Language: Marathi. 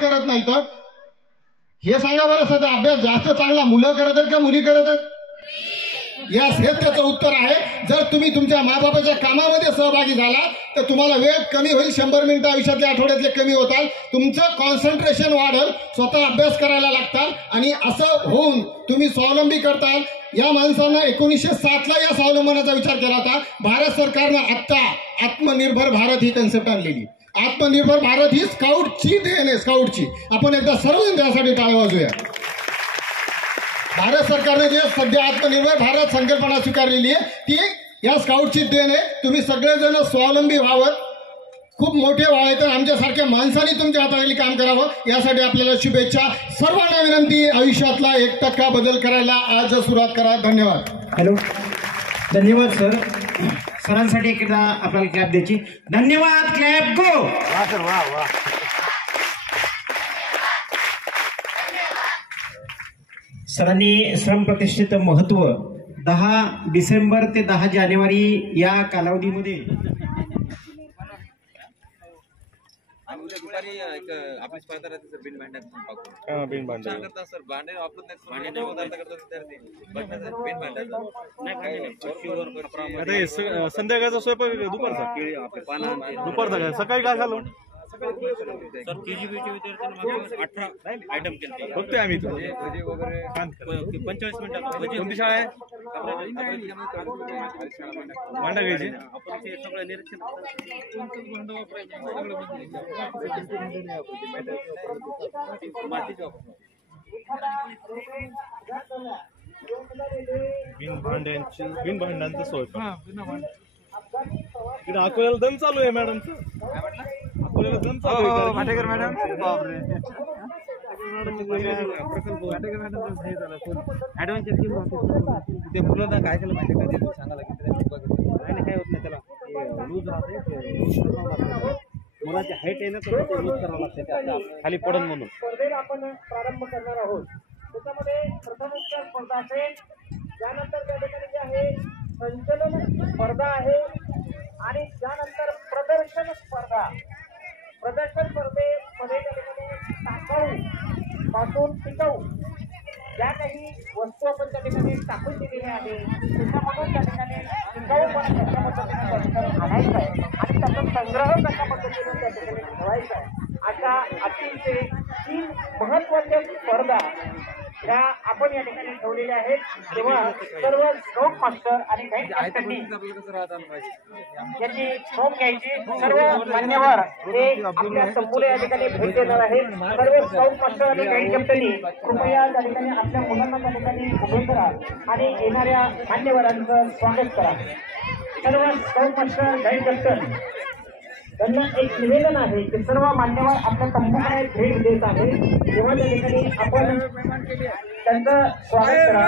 करत नाही तर हे सांगा बरं. सध्या अभ्यास जास्त चांगला मुलं करत आहेत का मुली करत आहेत? यास हेच त्याचं उत्तर आहे. जर तुम्ही तुमच्या मायबापाच्या कामामध्ये सहभागी झाला तर तुम्हाला वेळ कमी होईल. 100 मिनिटं आयुष्यातल्या आठवड्यातले कमी होतात. तुमचं कॉन्सन्ट्रेशन वाढेल. स्वतः अभ्यास करायला लागताल आणि असं होऊन तुम्ही स्वावलंबी करताल. या माणसानं 1907ला या स्वावलंबनाचा विचार केला होता. भारत सरकारनं आत्ता आत्मनिर्भर भारत ही कन्सेप्ट आणलेली. आत्मनिर्भर भारत ही स्काउटची देण आहे. स्काउटची आपण एकदा सर्वजण त्यासाठी टाळ्या वाजूया. भारत सरकारने जे सध्या आत्मनिर्भर भारत संकल्पना स्वीकारलेली आहे ती या स्काउटची देण आहे. तुम्ही सगळेजण स्वावलंबी व्हावं, खूप मोठे व्हावे तर आमच्यासारख्या माणसांनी तुमच्या हाताखाली काम करावं यासाठी आपल्याला शुभेच्छा. सर्वांना विनंती, आयुष्यातला 1% बदल करायला आज सुरुवात करा. धन्यवाद. हॅलो, धन्यवाद सर. सरांसाठी एकदा आपल्याला क्लॅप द्यायची. धन्यवाद. क्लॅप गो. सरांनी श्रम प्रतिष्ठेचं महत्व 10 डिसेंबर ते 10 जानेवारी या कालावधीमध्ये दुपारी एक आपली स्पर्धा राहते सर. बिन भांड्यात बिन भांड्या करतात सर. भांडे वापरत नाही. भांडे पदार्थ करतात बिन भांड्याचा. संध्याकाळचा स्वयंपाक दुपारचा आपले पाना दुपारचा सकाळी काय खालो सर. केजीबीच्या विद्यार्थ्यांना 18 आयटम केले फक्त आम्ही वगैरे 45 मिनिटात. कोणती शाळा आहे? भांडा घ्यायची आपण ते सगळं निरीक्षण भांड बिन भांड्यांचं स्वयंपाक. इकडे अकोल्याला दम चालू आहे मॅडमचं. अकोल्याला दम चालू आहे. भाटेकर मॅडम ते मुलांना काय केलं माहिती का? ते सांगायला की काय होत नाही त्याला लूज राहते. मुलाची हाईट आहे ना तर लूज करावं लागते खाली पडन म्हणून. स्पर्धेला आपण प्रारंभ करणार आहोत. त्याच्यामध्ये प्रथमोपचार स्पर्धा असेल. त्यानंतर त्या ठिकाणी जे आहे संचलन स्पर्धा आहे आणि त्यानंतर प्रदर्शन स्पर्धा. प्रदर्शन स्पर्धेमध्ये त्या ठिकाणी टाकाऊ पासून टिकाऊ ज्या काही वस्तू आपण त्या ठिकाणी टाकून दिलेल्या आहे त्याच्यामधून त्या ठिकाणी टिकाऊपणा कशा पद्धतीने त्या ठिकाणी आणायचा आहे आणि त्याचा संग्रह कशा पद्धतीने त्या ठिकाणी ठेवायचा आहे अशा अतिशय 3 महत्वाच्या स्पर्धा त्या आपण या ठिकाणी ठेवलेल्या आहेत. तेव्हा सर्व स्काउट मास्टर आणि गाईड मास्टरनी याची नोंद घ्यायची. सर्व मान्यवर हे आपल्या संपूर्ण या ठिकाणी भेट देणार आहेत. सर्व स्काउट मास्टर आणि गाईड कॅप्टननी कृपया त्या ठिकाणी आपल्या मुलांना त्या ठिकाणी उभे करा आणि येणाऱ्या मान्यवरांचं स्वागत करा. सर्व स्काउट मास्टर गाईड कॅप्टन त्यांना एक निवेदन आहे की सर्व मान्यवर आपल्या तंबूकडे भेट देत आहे. तेव्हा त्या ठिकाणी आपण त्यांचं स्वागत करा.